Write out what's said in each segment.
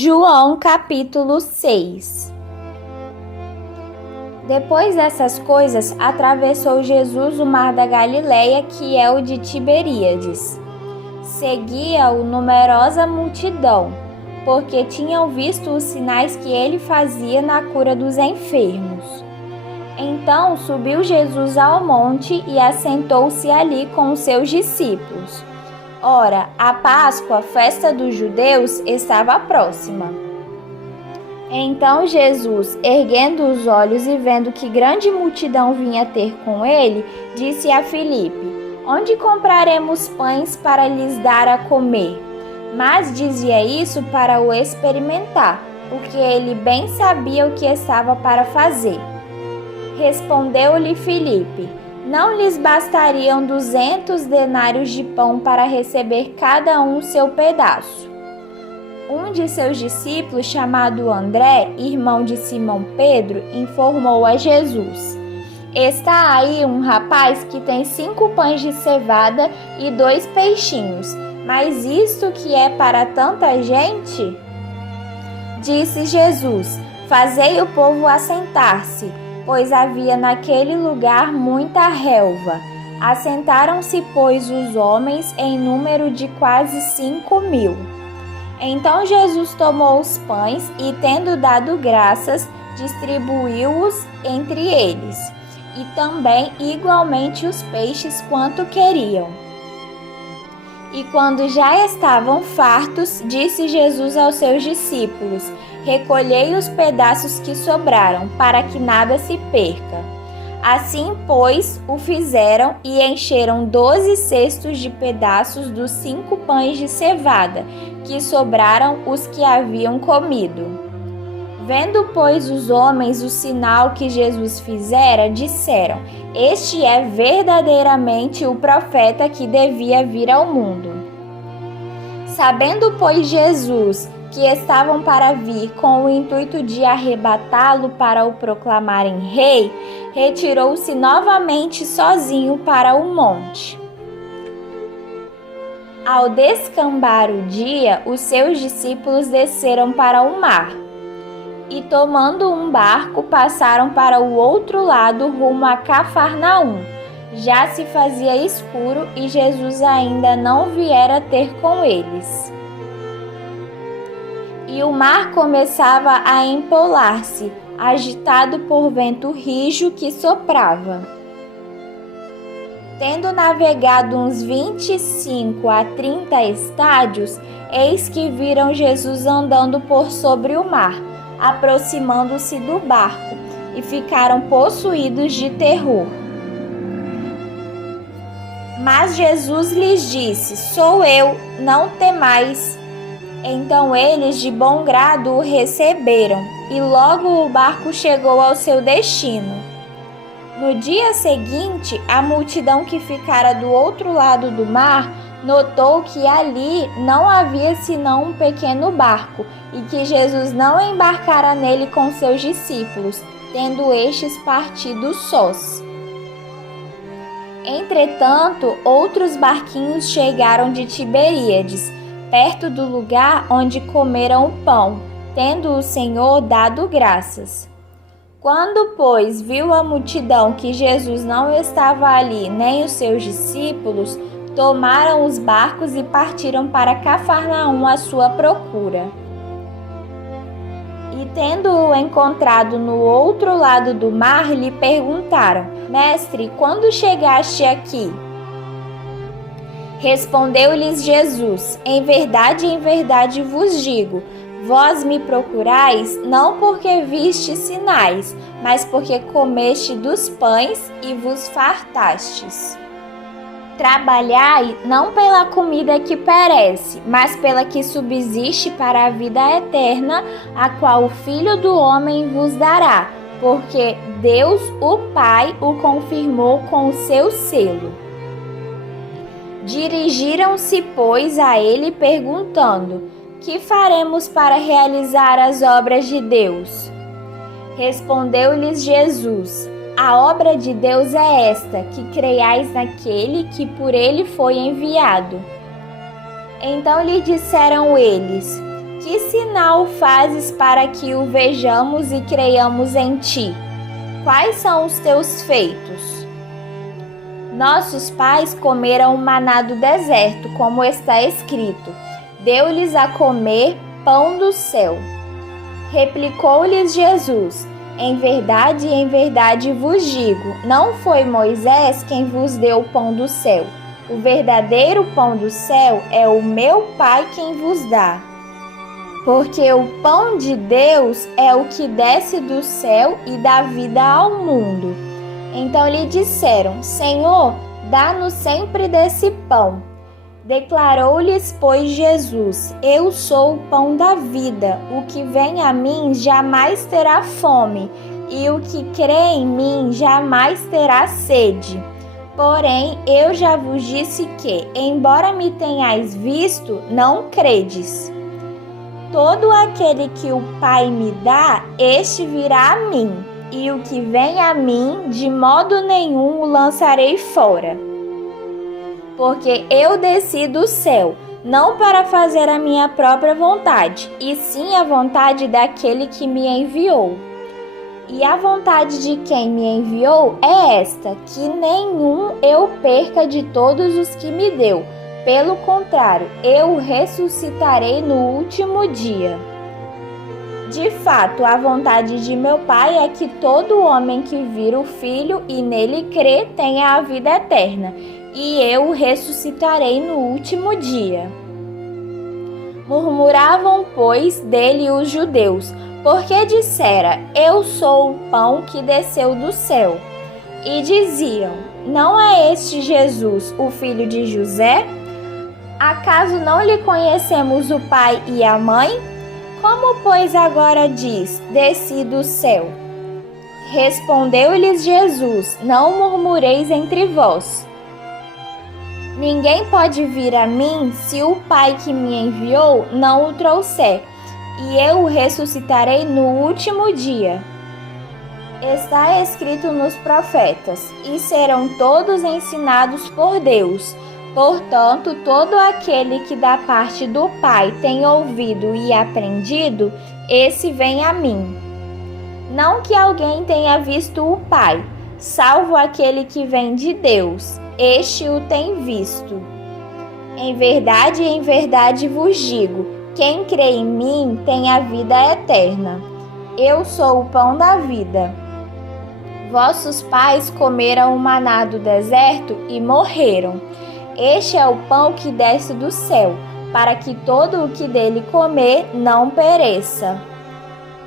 João capítulo 6. Depois dessas coisas, atravessou Jesus o mar da Galileia, que é o de Tiberíades. Seguia-o numerosa multidão, porque tinham visto os sinais que ele fazia na cura dos enfermos. Então subiu Jesus ao monte e assentou-se ali com os seus discípulos. Ora, a Páscoa, festa dos judeus, estava próxima. Então Jesus, erguendo os olhos e vendo que grande multidão vinha ter com ele, disse a Filipe: Onde compraremos pães para lhes dar a comer? Mas dizia isso para o experimentar, porque ele bem sabia o que estava para fazer. Respondeu-lhe Filipe: Não lhes bastariam 200 denários de pão para receber cada um seu pedaço? Um de seus discípulos, chamado André, irmão de Simão Pedro, informou a Jesus: Está aí um rapaz que tem 5 pães de cevada e 2 peixinhos, mas isto que é para tanta gente? Disse Jesus: Fazei o povo assentar-se, pois havia naquele lugar muita relva. Assentaram-se, pois, os homens em número de quase 5.000. Então Jesus tomou os pães e, tendo dado graças, distribuiu-os entre eles, e também igualmente os peixes quanto queriam. E quando já estavam fartos, disse Jesus aos seus discípulos: Recolhei os pedaços que sobraram, para que nada se perca. Assim, pois, o fizeram e encheram 12 cestos de pedaços dos 5 pães de cevada, que sobraram os que haviam comido. Vendo, pois, os homens o sinal que Jesus fizera, disseram: Este é verdadeiramente o profeta que devia vir ao mundo. Sabendo, pois, Jesus que estavam para vir com o intuito de arrebatá-lo para o proclamarem rei, retirou-se novamente sozinho para o monte. Ao descambar o dia, os seus discípulos desceram para o mar e, tomando um barco, passaram para o outro lado rumo a Cafarnaum. Já se fazia escuro e Jesus ainda não viera ter com eles. E o mar começava a empolar-se, agitado por vento rijo que soprava. Tendo navegado uns 25 a 30 estádios, eis que viram Jesus andando por sobre o mar, aproximando-se do barco, e ficaram possuídos de terror. Mas Jesus lhes disse: Sou eu, não temais. Então eles de bom grado o receberam, e logo o barco chegou ao seu destino. No dia seguinte, a multidão que ficara do outro lado do mar notou que ali não havia senão um pequeno barco, e que Jesus não embarcara nele com seus discípulos, tendo estes partido sós. Entretanto, outros barquinhos chegaram de Tiberíades, perto do lugar onde comeram o pão, tendo o Senhor dado graças. Quando, pois, viu a multidão que Jesus não estava ali, nem os seus discípulos, tomaram os barcos e partiram para Cafarnaum à sua procura. E tendo-o encontrado no outro lado do mar, lhe perguntaram: Mestre, quando chegaste aqui? Respondeu-lhes Jesus: em verdade vos digo, vós me procurais não porque vistes sinais, mas porque comeste dos pães e vos fartastes. Trabalhai não pela comida que perece, mas pela que subsiste para a vida eterna, a qual o Filho do Homem vos dará, porque Deus, o Pai, o confirmou com o seu selo. Dirigiram-se, pois, a ele perguntando: Que faremos para realizar as obras de Deus? Respondeu-lhes Jesus: A obra de Deus é esta, que creiais naquele que por ele foi enviado. Então lhe disseram eles: Que sinal fazes para que o vejamos e creiamos em ti? Quais são os teus feitos? Nossos pais comeram o maná do deserto, como está escrito: deu-lhes a comer pão do céu. Replicou-lhes Jesus: em verdade vos digo, não foi Moisés quem vos deu o pão do céu. O verdadeiro pão do céu é o meu Pai quem vos dá. Porque o pão de Deus é o que desce do céu e dá vida ao mundo. Então lhe disseram: Senhor, dá-nos sempre desse pão. Declarou-lhes, pois, Jesus: eu sou o pão da vida. O que vem a mim jamais terá fome, e o que crê em mim jamais terá sede. Porém, eu já vos disse que, embora me tenhais visto, não credes. Todo aquele que o Pai me dá, este virá a mim, e o que vem a mim, de modo nenhum o lançarei fora. Porque eu desci do céu, não para fazer a minha própria vontade, e sim a vontade daquele que me enviou. E a vontade de quem me enviou é esta, que nenhum eu perca de todos os que me deu. Pelo contrário, eu o ressuscitarei no último dia. De fato, a vontade de meu Pai é que todo homem que vir o Filho e nele crê tenha a vida eterna, e eu o ressuscitarei no último dia. Murmuravam, pois, dele os judeus, porque dissera: eu sou o pão que desceu do céu. E diziam: não é este Jesus, o filho de José? Acaso não lhe conhecemos o pai e a mãe? Como, pois, agora diz: desci do céu? Respondeu-lhes Jesus: não murmureis entre vós. Ninguém pode vir a mim se o Pai que me enviou não o trouxer, e eu o ressuscitarei no último dia. Está escrito nos profetas: e serão todos ensinados por Deus. Portanto, todo aquele que da parte do Pai tem ouvido e aprendido, esse vem a mim. Não que alguém tenha visto o Pai, salvo aquele que vem de Deus, este o tem visto. Em verdade vos digo, quem crê em mim tem a vida eterna. Eu sou o pão da vida. Vossos pais comeram o maná do deserto e morreram. Este é o pão que desce do céu, para que todo o que dele comer não pereça.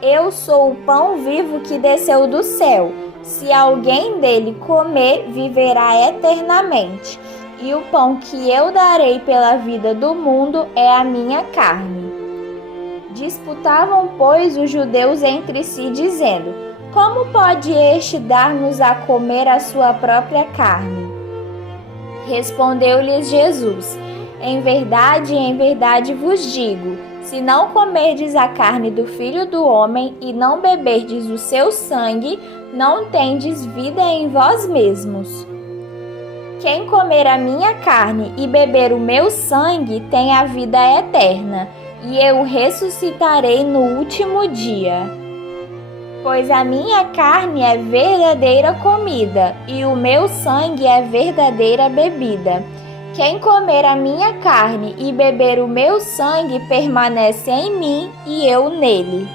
Eu sou o pão vivo que desceu do céu. Se alguém dele comer, viverá eternamente. E o pão que eu darei pela vida do mundo é a minha carne. Disputavam, pois, os judeus entre si, dizendo: como pode este dar-nos a comer a sua própria carne? Respondeu-lhes Jesus: em verdade vos digo, se não comerdes a carne do Filho do Homem e não beberdes o seu sangue, não tendes vida em vós mesmos. Quem comer a minha carne e beber o meu sangue tem a vida eterna, e eu o ressuscitarei no último dia. Pois a minha carne é verdadeira comida, e o meu sangue é verdadeira bebida. Quem comer a minha carne e beber o meu sangue permanece em mim e eu nele.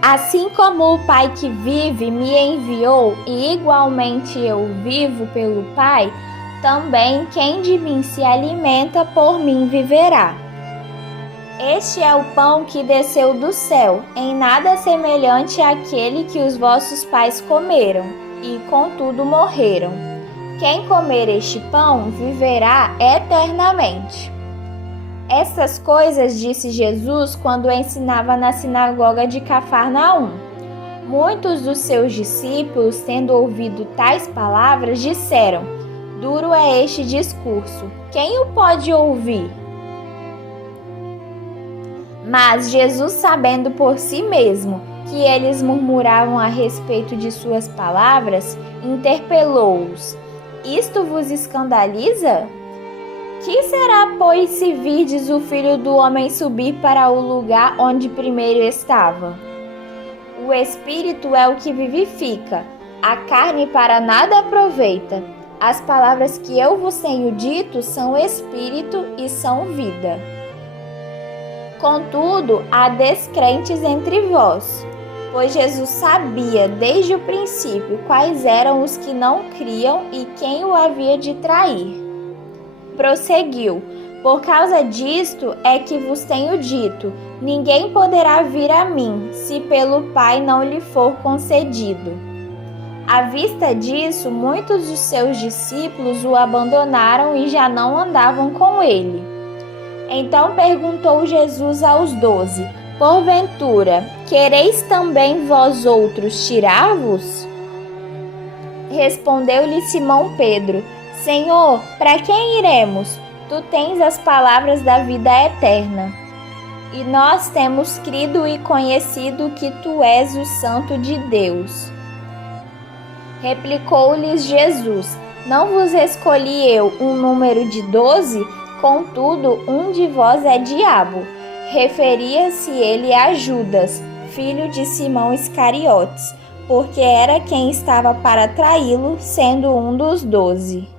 Assim como o Pai que vive me enviou, e igualmente eu vivo pelo Pai, também quem de mim se alimenta por mim viverá. Este é o pão que desceu do céu, em nada semelhante àquele que os vossos pais comeram, e contudo morreram. Quem comer este pão viverá eternamente. Estas coisas disse Jesus quando ensinava na sinagoga de Cafarnaum. Muitos dos seus discípulos, tendo ouvido tais palavras, disseram: duro é este discurso, quem o pode ouvir? Mas Jesus, sabendo por si mesmo que eles murmuravam a respeito de suas palavras, interpelou-os: isto vos escandaliza? Que será, pois, se virdes o Filho do Homem subir para o lugar onde primeiro estava? O Espírito é o que vivifica, a carne para nada aproveita. As palavras que eu vos tenho dito são Espírito e são vida. Contudo, há descrentes entre vós, pois Jesus sabia desde o princípio quais eram os que não criam e quem o havia de trair. Prosseguiu: por causa disto é que vos tenho dito, ninguém poderá vir a mim, se pelo Pai não lhe for concedido. À vista disso, muitos dos seus discípulos o abandonaram e já não andavam com ele. Então perguntou Jesus aos 12: porventura, quereis também vós outros tirar-vos? Respondeu-lhe Simão Pedro: Senhor, para quem iremos? Tu tens as palavras da vida eterna. E nós temos crido e conhecido que tu és o Santo de Deus. Replicou-lhes Jesus: não vos escolhi eu um número de 12? Contudo, um de vós é diabo. Referia-se ele a Judas, filho de Simão Iscariotes, porque era quem estava para traí-lo, sendo um dos 12.